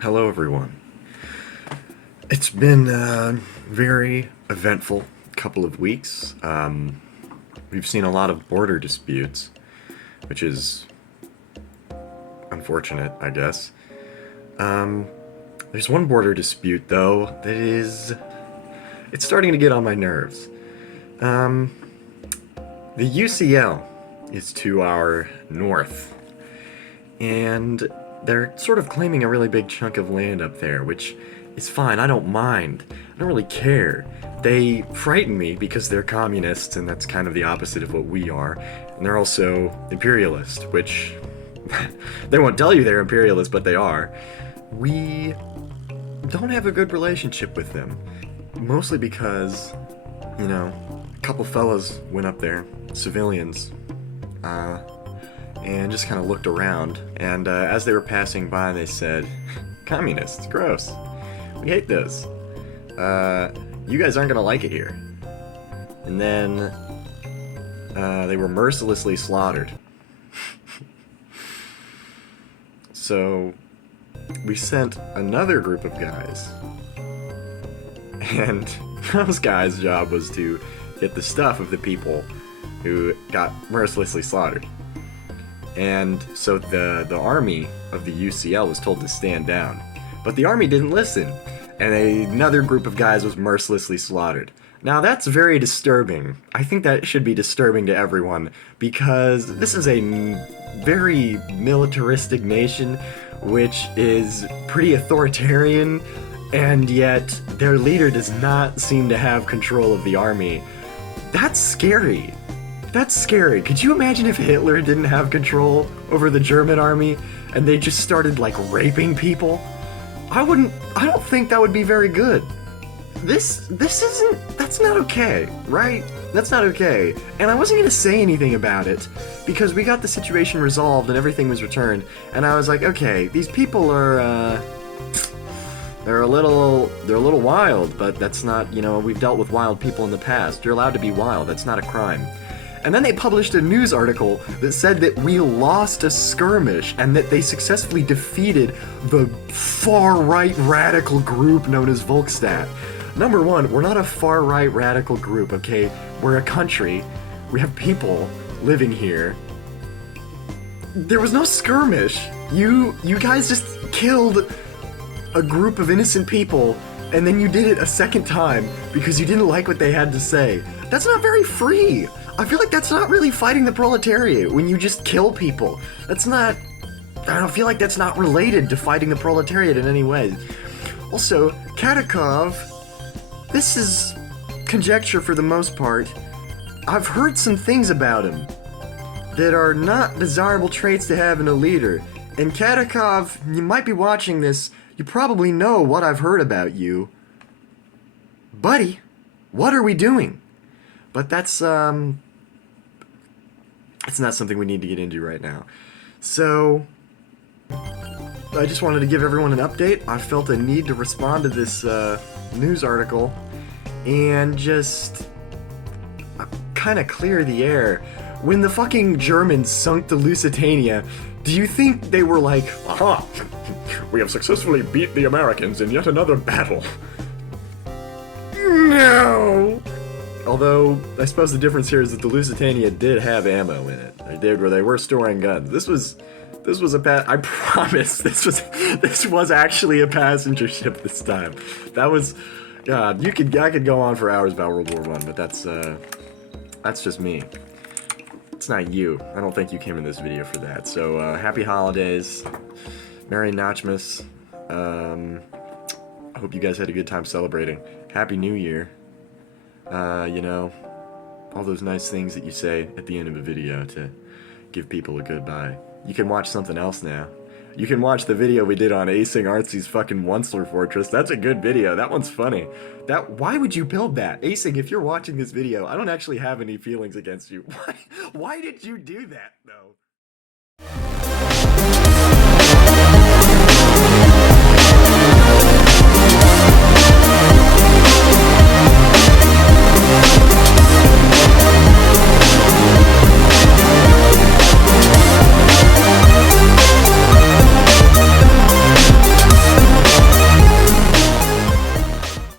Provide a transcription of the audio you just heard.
Hello, everyone. It's been a very eventful couple of weeks. We've seen a lot of border disputes, which is unfortunate, I guess. Um, there's one border dispute, though, that is. It's starting to get on my nerves. Um, the UCL is to our north, and they're sort of claiming a really big chunk of land up there, which is fine. I don't mind. I don't really care. They frighten me because they're communists, and that's kind of the opposite of what we are. And they're also imperialist, which they won't tell you they're imperialist, but they are. We don't have a good relationship with them, mostly because, a couple fellas went up there, civilians, uh, and just kind of looked around. And as they were passing by, they said, "Communists, gross. We hate those. You guys aren't gonna like it here." And then they were mercilessly slaughtered. So we sent another group of guys, and those guys' job was to get the stuff of the people who got mercilessly slaughtered. And so the army of the UCL was told to stand down. But the army didn't listen, and another group of guys was mercilessly slaughtered. Now that's very disturbing. I think that should be disturbing to everyone, because this is a very militaristic nation, which is pretty authoritarian, and yet their leader does not seem to have control of the army. That's scary. That's scary. Could you imagine if Hitler didn't have control over the German army and they just started like raping people? I don't think that would be very good. That's not okay, right? That's not okay. And I wasn't gonna say anything about it because we got the situation resolved and everything was returned, and I was like, okay, these people are they're a little wild, but that's not, we've dealt with wild people in the past. You're allowed to be wild. That's not a crime. And then they published a news article that said that we lost a skirmish and that they successfully defeated the far-right radical group known as Volkstat. Number one, we're not a far-right radical group, okay? We're a country. We have people living here. There was no skirmish. You guys just killed a group of innocent people, and then you did it a second time because you didn't like what they had to say. That's not very free. I feel like that's not really fighting the proletariat when you just kill people. That's not... I don't feel like that's not related to fighting the proletariat in any way. Also, Katakov, this is conjecture for the most part. I've heard some things about him that are not desirable traits to have in a leader. And Katakov, you might be watching this. You probably know what I've heard about you. Buddy, what are we doing? But that's it's not something we need to get into right now. So, I just wanted to give everyone an update. I felt a need to respond to this news article and just kind of clear the air. When the fucking Germans sunk the Lusitania, do you think they were like, "Aha! We have successfully beat the Americans in yet another battle"? No! Although, I suppose the difference here is that the Lusitania did have ammo in it. They were storing guns. This was I promise, this was actually a passenger ship this time. That was, God, I could go on for hours about World War I, but that's just me. It's not you. I don't think you came in this video for that. So, happy holidays. Merry Notchmas. I hope you guys had a good time celebrating. Happy New Year. All those nice things that you say at the end of a video to give people a goodbye. You can watch something else now. You can watch the video we did on acing Artsy's fucking Onceler Fortress. That's a good video. That one's funny. Why would you build that? Acing, if you're watching this video, I don't actually have any feelings against you. Why did you do that, though?